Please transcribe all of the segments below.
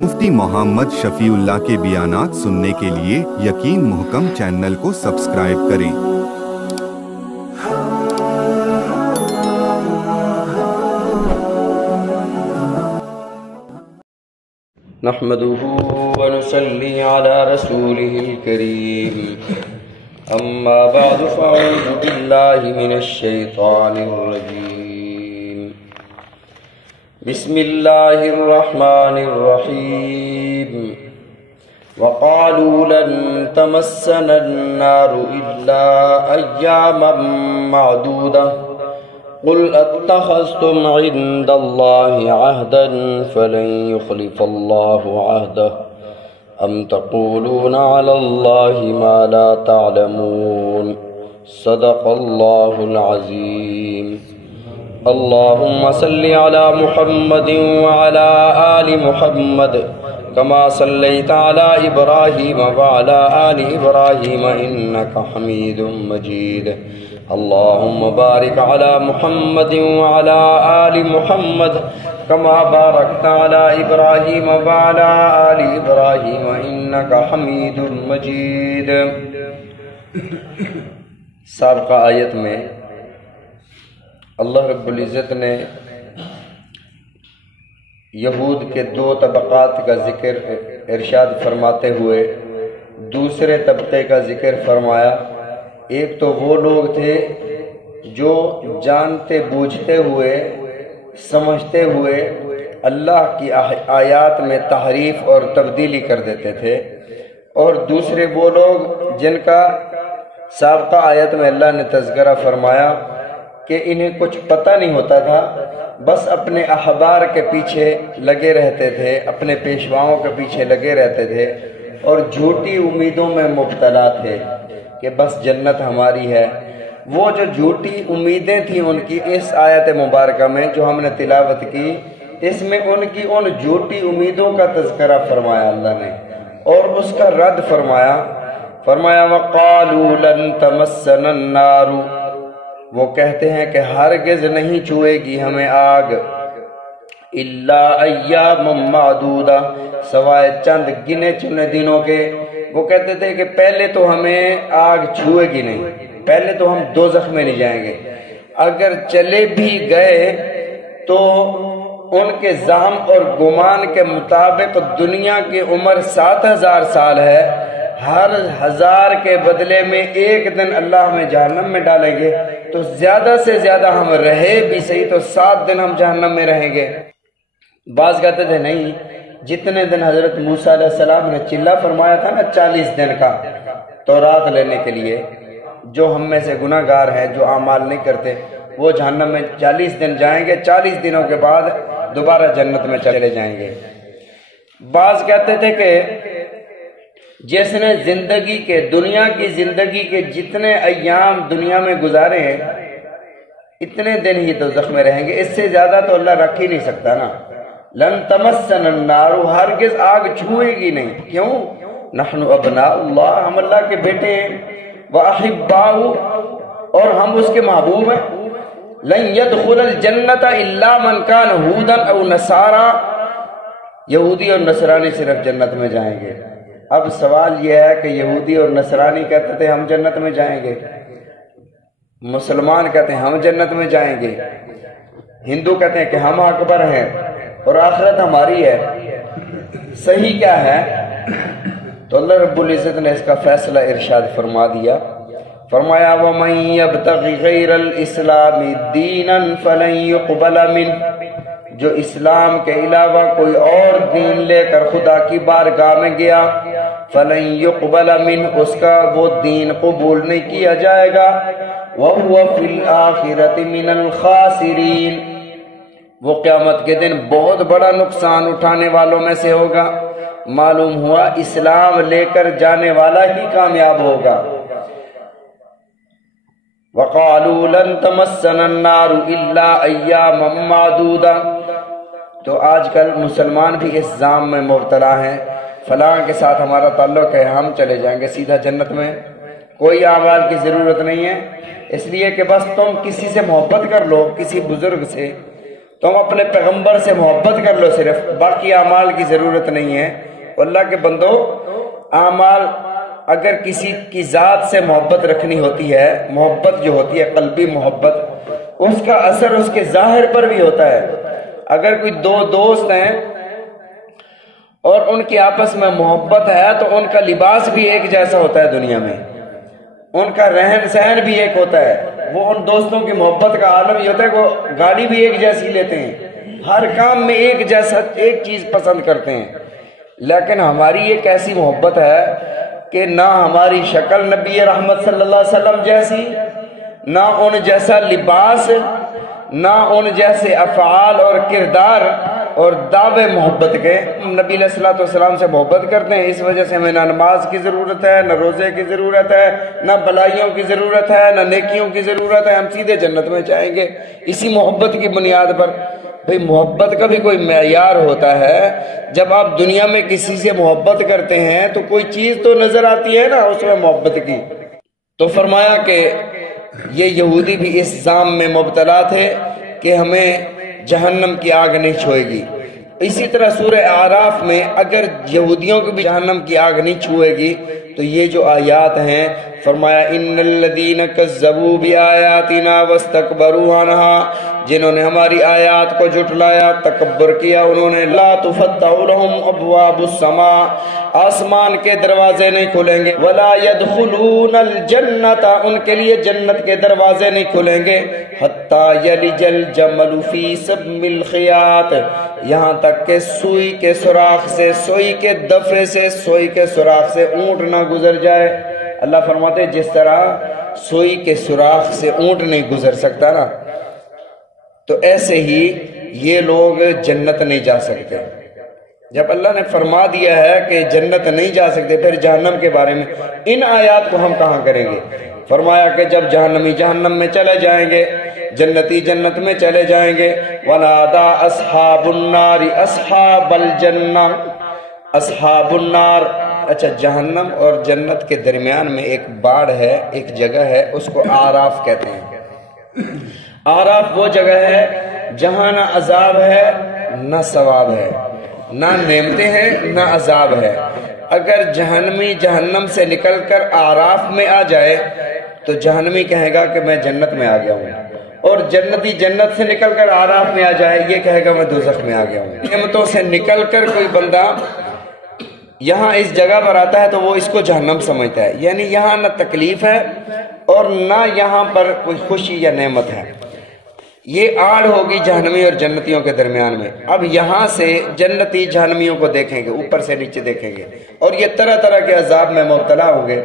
मुफ्ती मोहम्मद शफीउल्लाह के बयानात सुनने के लिए यकीन मुहकम चैनल को सब्सक्राइब करें। नहमदुहु व नुसल्ली अला रसूलिहिल करीम। अम्मा बअद फ़अऊज़ु बिल्लाहि मिनश शैतानिर रजीम। बिस्मिल्लाहिर रहमानिर रहीम। वक़ालू लन तमस्सनन नारु इल्ला अय्यामम मअदूदह क़ुल अत्तख़ज़्तुम इन्दल्लाहि अहदन फ़लन युख़्लिफ़ल्लाहु अहदह अम तक़ूलूना अलल्लाहि मा ला तअलमून। सदक़ल्लाहुल अज़ीम। अल्लाहुम्मा सल्लि अला मुहम्मदिन व अला आलि मुहम्मद कमा सल्लैता अला इब्राहीम व अला आलि इब्राहीम इन्नका हमीदुम मजीद। अल्लाहुम्मा बारिक अला मुहम्मदिन व अला आलि मुहम्मद कमा बारकता अला इब्राहीम व अला आलि इब्राहीम इन्नका हमीदुम मजीद। साबिक़ा आयत में अल्लाह रब्बुल इज़्ज़त ने यहूद के दो तबक़ात का ज़िक्र इरशाद फरमाते हुए दूसरे तबक़े का ज़िक्र फरमाया। एक तो वो लोग थे जो जानते बूझते हुए समझते हुए अल्लाह की आयात में तहरीफ और तब्दीली कर देते थे, और दूसरे वो लोग जिनका साबिक़ा आयत में अल्लाह ने तज़किरा फरमाया कि इन्हें कुछ पता नहीं होता था, बस अपने अहबार के पीछे लगे रहते थे, अपने पेशवाओं के पीछे लगे रहते थे और झूठी उम्मीदों में मुब्तला थे कि बस जन्नत हमारी है। वो जो झूठी उम्मीदें थी उनकी, इस आयत मुबारका में जो हमने तिलावत की, इसमें उनकी उन झूठी उम्मीदों का तज़किरा फरमाया अल्लाह ने और उसका रद्द फरमाया वक़ालू लन तमस्सनन नारु। वो कहते हैं कि हरगिज़ नहीं छुएगी हमें आग, इल्ला अय्यामम मादूदा, सवाए चंद गिने चुने दिनों के। वो कहते थे कि पहले तो हमें आग छुएगी नहीं, पहले तो हम दोज़ख में नहीं जाएंगे। अगर चले भी गए तो उनके ज़हम और गुमान के मुताबिक दुनिया की उम्र 7000 साल है। हर 1000 के बदले में एक दिन अल्लाह हमें जहन्नम में डालेंगे, तो ज्यादा से ज्यादा हम रहे भी सही तो 7 दिन हम जहन्नम में रहेंगे। बाज़ कहते थे नहीं, जितने दिन हजरत मूसा अलैहिस्सलाम ने चिल्ला फरमाया था ना 40 दिन का तौरात लेने के लिए, जो हम में से गुनाहगार हैं जो आमाल नहीं करते वो जहन्नम में 40 दिन जाएंगे, 40 दिनों के बाद दोबारा जन्नत में चले जाएंगे। बाज़ कहते थे कि जिसने जिंदगी के दुनिया की जिंदगी के जितने अय्याम दुनिया में गुजारे हैं इतने दिन ही दोज़ख में रहेंगे, इससे ज्यादा तो अल्लाह रख ही नहीं सकता ना। लन तमस्सनन नारु, हरगिज़ आग छुएगी नहीं। क्यों? नहनु अबनाउल्लाह, हम अल्लाह के बेटे हैं, व अहिब्बाहु, और हम उसके महबूब हैं। लन यदखुलल जन्नता इल्ला मन कान हूदन औ नसारा, यहूदी और नसरानी सिर्फ जन्नत में जाएंगे। अब सवाल यह है कि यहूदी और नसरानी कहते थे हम जन्नत में जाएंगे, मुसलमान कहते हैं हम जन्नत में जाएंगे, हिंदू कहते हैं कि हम अकबर हैं और आखिरत हमारी है। सही क्या है? तो अल्लाह रब्बुल इज़्ज़त ने इसका फैसला इरशाद फरमा दिया। फरमाया वमन यब्तग़ि गैरल इस्लामी दीनन फलन युक़बल मिन, जो इस्लाम के अलावा कोई और दीन लेकर खुदा की बारगाह में गया, फलन युक़बल मिन, उसका वो दीन कबूल नहीं किया जाएगा। वहुवा फिल आखिरति मिनल खासिरीन, वो क़यामत के दिन बहुत बड़ा नुकसान उठाने वालों में से होगा। मालूम हुआ इस्लाम लेकर जाने वाला ही कामयाब होगा। वक़ालू लन तमस्सनन नारु इल्ला अय्यामम मादूदा, तो आजकल मुसलमान भी इस जाम में मुब्तला हैं, फलां के साथ हमारा ताल्लुक़ है, हम चले जाएंगे सीधा जन्नत में, कोई आमाल की ज़रूरत नहीं है, इसलिए कि बस तुम किसी से मोहब्बत कर लो, किसी बुजुर्ग से, तुम अपने पैगंबर से मोहब्बत कर लो सिर्फ, बाकी अमाल की ज़रूरत नहीं है। अल्लाह के बंदो, अमाल अगर किसी की ज़ात से मोहब्बत रखनी होती है, मोहब्बत जो होती है कल्बी मोहब्बत, उसका असर उसके ज़ाहिर पर भी होता है। अगर कोई दो दोस्त हैं और उनकी आपस में मोहब्बत है तो उनका लिबास भी एक जैसा होता है दुनिया में, उनका रहन सहन भी एक होता है। वो उन दोस्तों की मोहब्बत का आलम ये होता है, वो गाड़ी भी एक जैसी लेते हैं, हर काम में एक जैसा एक चीज़ पसंद करते हैं। लेकिन हमारी एक ऐसी मोहब्बत है कि ना हमारी शक्ल नबी रहमत सल्लल्लाहु अलैहि वसल्लम जैसी, ना उन जैसा लिबास, ना उन जैसे अफ़आल और किरदार और दावे मोहब्बत के। नबी अलैहिस्सलातु वस्सलाम से मोहब्बत करते हैं, इस वजह से हमें ना नमाज की ज़रूरत है, ना रोज़े की ज़रूरत है, ना भलाइयों की ज़रूरत है, ना नेकियों की ज़रूरत है, हम सीधे जन्नत में जाएंगे इसी मोहब्बत की बुनियाद पर। भाई मोहब्बत का भी कोई मेयार होता है। जब आप दुनिया में किसी से मोहब्बत करते हैं तो कोई चीज़ तो नज़र आती है ना उसमें मोहब्बत की। तो फरमाया कि ये यहूदी भी इस जाम में मुब्तला थे कि हमें जहन्नम की आग नहीं छुएगी। इसी तरह सूरह आराफ में अगर यहूदियों को भी जहन्नम की आग नहीं छुएगी तो ये जो आयात हैं, फरमाया इन्नल्लज़ीना कज़्ज़बू बिआयातिना वस्तकबरू अन्हा, जिन्होंने हमारी आयात को झुटलाया, तकब्बुर किया उन्होंने, ला तुफ़त्तहु लहुम अब्वाबुस समा, आसमान के दरवाजे नहीं खुलेंगे, वला यदखुलूनल जन्नता, उनके लिए जन्नत के दरवाजे नहीं खुलेंगे, हत्ता यलिजल जमलु फी सब्मिल खियात, यहाँ तक के सुई के सुराख से, सुई के दफे से, सुई के सुराख से ऊंट ना गुजर जाए। अल्लाह फरमाते जिस तरह सुई के सुराख से ऊंट नहीं गुजर सकता ना, तो ऐसे ही ये लोग जन्नत नहीं जा सकते। जब अल्लाह ने फरमा दिया है कि जन्नत नहीं जा सकते, फिर जहन्नम के बारे में इन आयात को हम कहाँ करेंगे। फरमाया कि जब जहन्नमी जहन्नम में चले जाएंगे, जन्नती जन्नत में चले जाएंगे, वनादा अस्हाबुन्नारी अस्हाबल जन्ना, अस्हाबुन्नार। अच्छा, जहन्नम और जन्नत के दरमियान में एक बाड़ है, एक जगह है, उसको आराफ कहते हैं। आराफ वो जगह है जहाँ ना अजाब है ना सवाब है, ना नेमते हैं ना अजाब है। अगर जहन्नमी जहन्नम से निकलकर आराफ में आ जाए तो जहन्नमी कहेगा कि मैं जन्नत में आ गया हूँ, और जन्नती जन्नत से निकलकर आराफ में आ जाए ये कहेगा मैं दोज़ख में आ गया हूँ। नेमतों से निकलकर कोई बंदा यहाँ इस जगह पर आता है तो वो इसको जहन्नम समझता है, यानी यहाँ ना तकलीफ है और ना यहाँ पर कोई खुशी या नेमत है। ये आड़ होगी जहन्नमी और जन्नतियों के दरमियान में। अब यहाँ से जन्नती जहन्नमियों को देखेंगे, ऊपर से नीचे देखेंगे, और ये तरह तरह के अजाब में मुब्तला होंगे।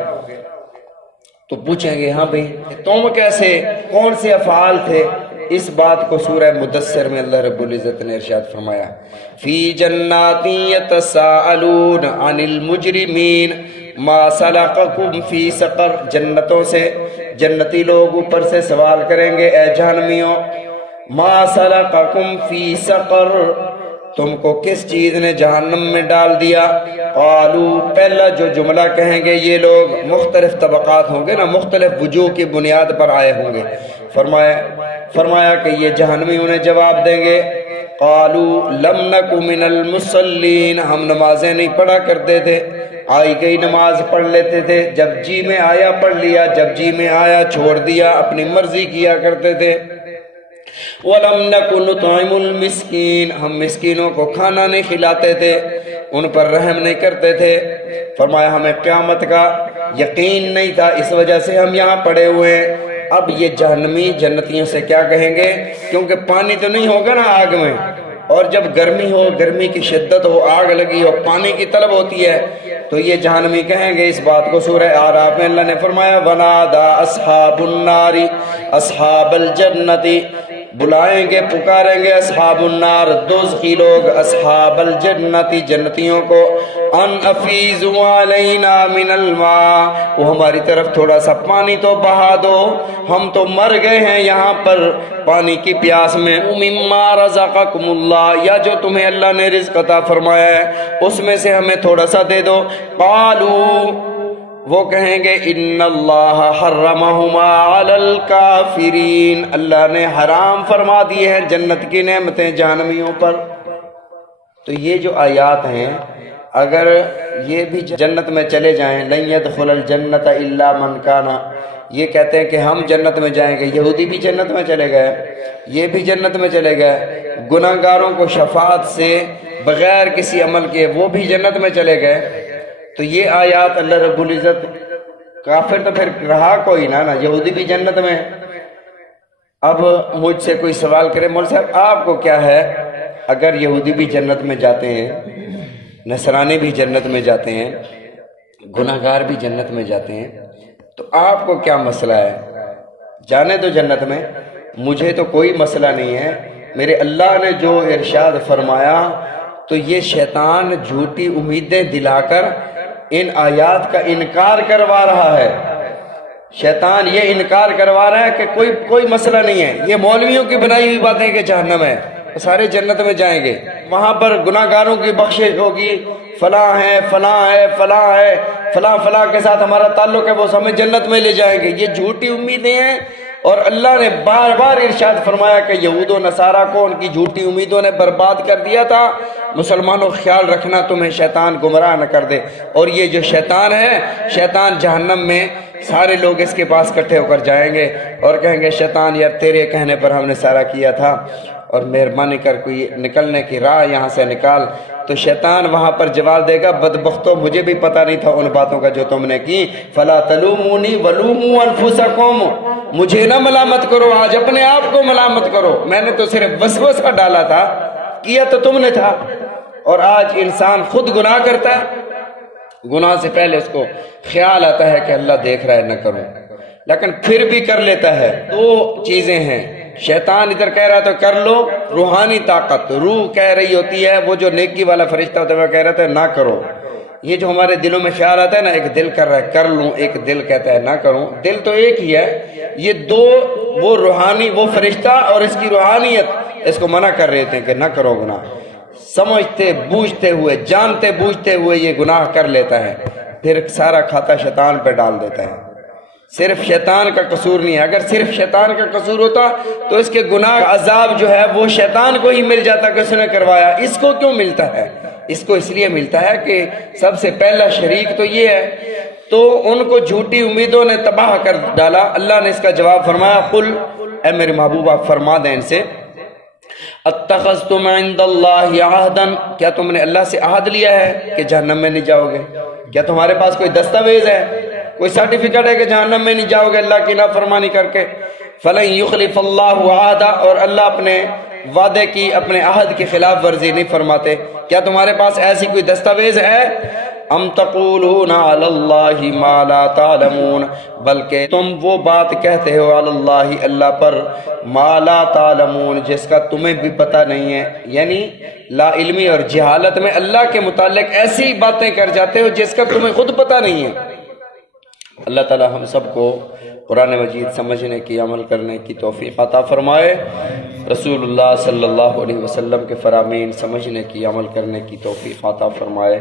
तो पूछेंगे हाँ भाई तुम कैसे, कौन से अफ़आल थे। इस बात को सूरह मुदस्सिर में अल्लाह रब्बुल इज़्ज़त ने इरशाद फरमाया, फी जन्नाति यतसाअलून अनिल मुजरिमीन मा सलककुम फी सकर। जन्नतों से जन्नती लोग ऊपर से सवाल करेंगे, ए जहन्नमियों, मा सलककुम फी सकर, तुमको किस चीज ने जहन्नम में डाल दिया। क़ालू, पहला जो जुमला कहेंगे ये लोग मुख्तलिफ तबक़ात होंगे ना, मुख्तलिफ वजूह की बुनियाद पर आए होंगे। फरमाया कि ये जहन्नमी उन्हें जवाब देंगे, क़ालू लम नकु मिनल मुसल्लीन, हम नमाजें नहीं पढ़ा करते थे, आई गई नमाज पढ़ लेते थे, जब जी में आया पढ़ लिया, जब जी में आया छोड़ दिया, अपनी मर्जी किया करते थे। वलम नकु नुतइमुल मिस्कीन, हम मिस्कीनों को खाना नहीं खिलाते थे, उन पर रहम नहीं करते थे। फरमाया हमें क़यामत का यकीन नहीं था, इस वजह से हम यहाँ पड़े हुए हैं। अब ये जहन्नमी जन्नतियों से क्या कहेंगे, क्योंकि पानी तो नहीं होगा ना आग में, और जब गर्मी हो, गर्मी की शिद्दत हो, आग लगी हो, पानी की तलब होती है, तो ये जहन्नमी कहेंगे इस बात को। सूरह आराफ में अल्लाह ने फरमाया, वनादा अस्हाबुन्नारी अस्हाबल जन्नती, बुलाएंगे पुकारेंगे अस्हाबुन्नार दोज़खी लोग, अस्हाबल जन्नती जन्नतियों को, अन अफीज़ु अलैना मिनल मा, वो हमारी तरफ थोड़ा सा पानी तो बहा दो, हम तो मर गए हैं यहाँ पर पानी की प्यास में। मिम्मा रज़क़कुमुल्लाह, या जो तुम्हें अल्लाह ने रिज़्क़ अता फरमाया है उसमें से हमें थोड़ा सा दे दो। क़ालू, وہ کہیں گے ان اللہ حرمہما علی الکافرین، اللہ نے حرام فرما دی ہے جنت کی نعمتیں جہنمیوں پر۔ تو یہ جو آیات ہیں اگر یہ بھی جنت میں چلے جائیں، لن يدخل الجنت الا من کان، یہ کہتے ہیں کہ ہم جنت میں جائیں گے، یہودی بھی جنت میں چلے گئے، یہ بھی جنت میں چلے گئے، گناہ گاروں کو شفاعت سے بغیر کسی عمل کے وہ بھی جنت میں چلے گئے۔ تو یہ آیات اللہ رب العزت، کافر تو پھر رہا کوئی نہ یہودی بھی جنت میں۔ اب مجھ سے کوئی سوال کرے مول صاحب آپ کو کیا ہے، اگر یہودی بھی جنت میں جاتے ہیں، نصرانی بھی جنت میں جاتے ہیں، گناہ گار بھی جنت میں جاتے ہیں، تو آپ کو کیا مسئلہ ہے؟ جانے تو جنت میں، مجھے تو کوئی مسئلہ نہیں ہے۔ میرے اللہ نے جو ارشاد فرمایا تو یہ شیطان جھوٹی امیدیں دلا کر ان آیات کا انکار کروا رہا ہے۔ شیطان یہ انکار کروا رہا ہے کہ کوئی مسئلہ نہیں ہے، یہ مولویوں کی بنائی ہوئی باتیں کہ جہنم ہے، سارے جنت میں جائیں گے، وہاں پر گناہ گاروں کی بخشش ہوگی، فلاں ہے فلاں ہے فلاں ہے، فلاں فلاں کے ساتھ ہمارا تعلق ہے، وہ ہمیں جنت میں لے جائیں گے۔ یہ جھوٹی امیدیں ہیں، اور اللہ نے بار بار ارشاد فرمایا کہ یہود و نصارہ کو ان کی جھوٹی امیدوں نے برباد کر دیا تھا۔ مسلمانوں خیال رکھنا تمہیں شیطان گمراہ نہ کر دے، اور یہ جو شیطان ہے، شیطان جہنم میں سارے لوگ اس کے پاس اکٹھے ہو کر جائیں گے اور کہیں گے شیطان یار تیرے کہنے پر ہم نے سارا کیا تھا، اور مہربانی کر کوئی نکلنے کی راہ یہاں سے نکال۔ تو شیطان وہاں پر جواب دے گا بدبختو، مجھے بھی پتہ نہیں تھا ان باتوں کا جو تم نے کی، فلا تلومونی ولوموا انفسکم، مجھے نہ ملامت کرو، آج اپنے آپ کو ملامت کرو، میں نے تو صرف وسوسہ ڈالا تھا، کیا تو تم نے تھا۔ اور آج انسان خود گناہ کرتا ہے، گناہ سے پہلے اس کو خیال آتا ہے کہ اللہ دیکھ رہا ہے نہ کروں، لیکن پھر بھی کر لیتا ہے۔ دو چیزیں ہیں، شیطان ادھر کہہ رہا ہے تو کر لو، روحانی طاقت، روح کہہ رہی ہوتی ہے، وہ جو نیکی والا فرشتہ ہوتا ہے وہ کہہ رہا ہے نہ کرو۔ یہ جو ہمارے دلوں میں خیال آتا ہے نا، ایک دل کر رہا ہے کر لوں، ایک دل کہتا ہے نہ کروں، دل تو ایک ہی ہے، یہ دو، وہ روحانی وہ فرشتہ اور اس کی روحانیت اس کو منع کر رہے تھے کہ نہ کرو گناہ۔ سمجھتے بوجھتے ہوئے، جانتے بوجھتے ہوئے یہ گناہ کر لیتا ہے، پھر سارا کھاتا شیطان پہ ڈال دیتا ہے۔ صرف شیطان کا قصور نہیں ہے، اگر صرف شیطان کا قصور ہوتا تو اس کے گناہ کا عذاب جو ہے وہ شیطان کو ہی مل جاتا کہ اس نے کروایا۔ اس کو کیوں ملتا ہے؟ اس کو اس لیے ملتا ہے کہ سب سے پہلا شریک تو یہ ہے، تو ان کو جھوٹی امیدوں نے تباہ کر ڈالا۔ اللہ نے اس کا جواب فرمایا قل، اے میرے محبوب آپ فرما دیں ان سے، اتخذتم عند اللہ عہدا، کیا تم نے اللہ سے عہد لیا ہے کہ جہنم میں نہیں جاؤ گے؟ کیا تمہارے پاس کوئی دستاویز ہے، کوئی سرٹیفکیٹ ہے کہ جہنم میں نہیں جاؤ گے اللہ کی نافرمانی کر کے؟ فلن یخلف اللہ عہدا، اور اللہ اپنے وعدے کی، اپنے عہد کی خلاف ورزی نہیں فرماتے۔ کیا تمہارے پاس ایسی کوئی دستاویز ہے؟ ام تقولون علی اللہ ما لا تعلمون، بلکہ تم وہ بات کہتے ہو علی اللہ، اللہ پر، ما لا تعلمون، جس کا تمہیں بھی پتہ نہیں ہے، یعنی لا علمی اور جہالت میں اللہ کے متعلق ایسی باتیں کر جاتے ہو جس کا تمہیں خود پتہ نہیں ہے۔ اللہ تعالی ہم سب کو قرآن مجید سمجھنے کی، عمل کرنے کی توفیق عطا فرمائے، رسول اللہ صلی اللہ علیہ وسلم کے فرامین سمجھنے کی، عمل کرنے کی توفیق عطا فرمائے۔